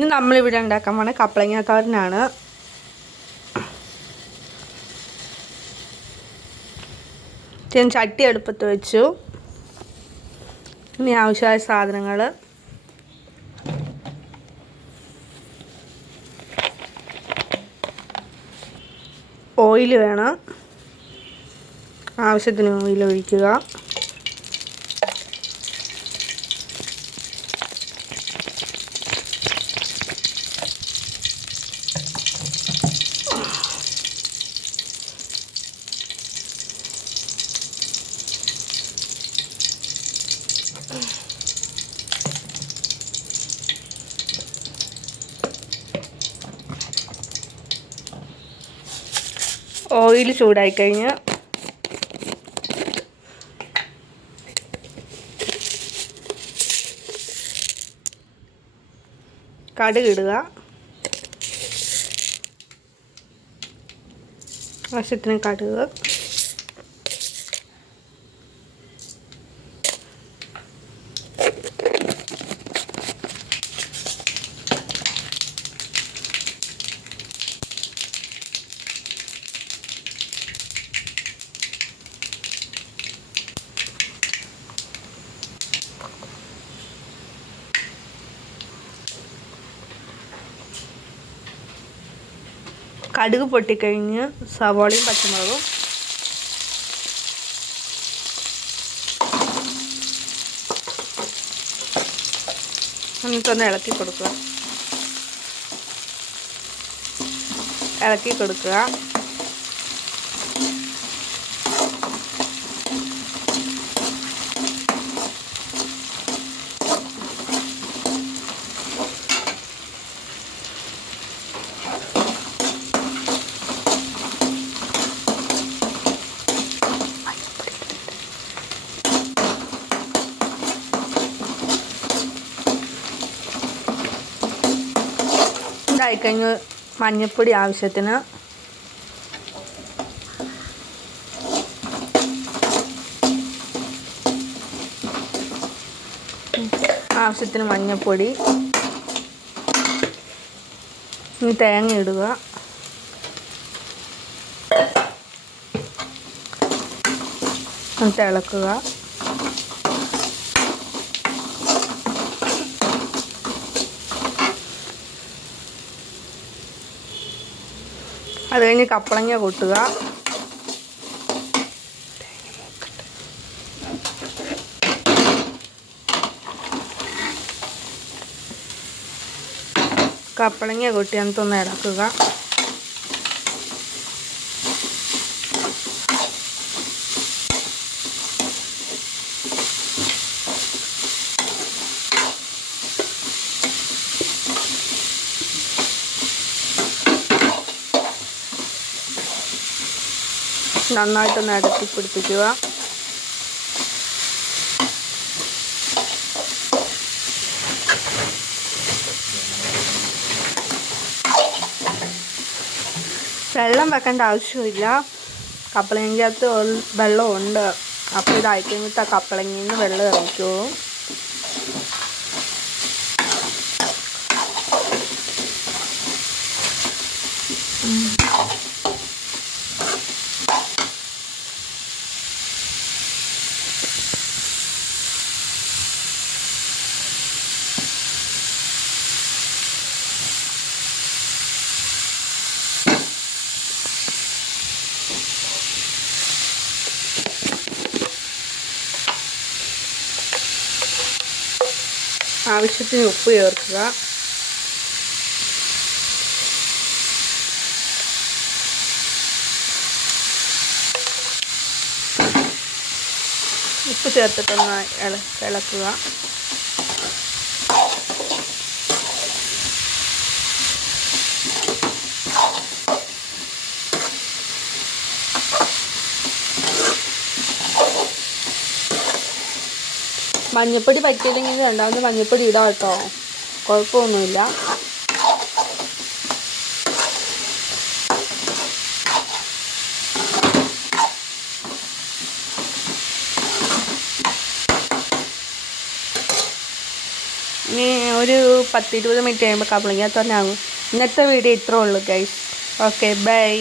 ഇനി നമ്മളിവിടെ ഉണ്ടാക്കാൻ പോണ കപ്പളങ്ങ തോരനാണ്. ഞാൻ ചട്ടി അടുപ്പത്ത് വെച്ചു. ഇനി ആവശ്യമായ സാധനങ്ങൾ: ഓയിൽ വേണം, ആവശ്യത്തിന് ഓയിൽ ഒഴിക്കുക. ഓയിൽ ചൂടായി കഴിഞ്ഞ് കടുക് ഇടുക. ആവശ്യത്തിന് കടുക്, കടുക് പൊട്ടിക്കഴിഞ്ഞ് സവാളയും പച്ചമുളകും എന്നിട്ടൊന്ന് ഇളക്കി കൊടുക്കുക. ഇതായിക്കഴിഞ്ഞ് മഞ്ഞൾപ്പൊടി ആവശ്യത്തിന്, മഞ്ഞൾപ്പൊടി. ഇനി തേങ്ങ ഇടുക. എന്നിട്ട് ഇളക്കുക. അത് കഴിഞ്ഞ് കപ്പളങ്ങ കൊട്ടുക. കപ്പളങ്ങ കൊട്ടി എന്നിട്ടൊന്ന് ഇളക്കുക. നന്നായിട്ടൊന്ന് ഇളക്കി പിടിപ്പിക്കുക. വെള്ളം വെക്കേണ്ട ആവശ്യമില്ല, കപ്പളങ്ങയ്ക്കകത്ത് വെള്ളമുണ്ട്. അപ്പോൾ ഇതായി കഴിഞ്ഞിട്ട് ആ കപ്പളങ്ങയിൽ നിന്ന് വെള്ളം ഇറങ്ങിക്കോളും. ആവശ്യത്തിന് ഉപ്പ് ചേർക്കുക. ഉപ്പ് ചേർത്തിട്ടൊന്ന് ഇളക്കുക. മഞ്ഞൾപ്പൊടി പറ്റിയില്ലെങ്കിൽ രണ്ടാമത് മഞ്ഞൾപ്പൊടി ഇടാം കേട്ടോ, കുഴപ്പമൊന്നുമില്ല. ഇനി ഒരു 10-20 മിനിറ്റ് കഴിയുമ്പോൾ കപ്പളങ്ങ തന്നെ ആകും. ഇന്നത്തെ വീഡിയോ ഇത്രേ ഉള്ളൂ ഗൈസ്. Okay bye.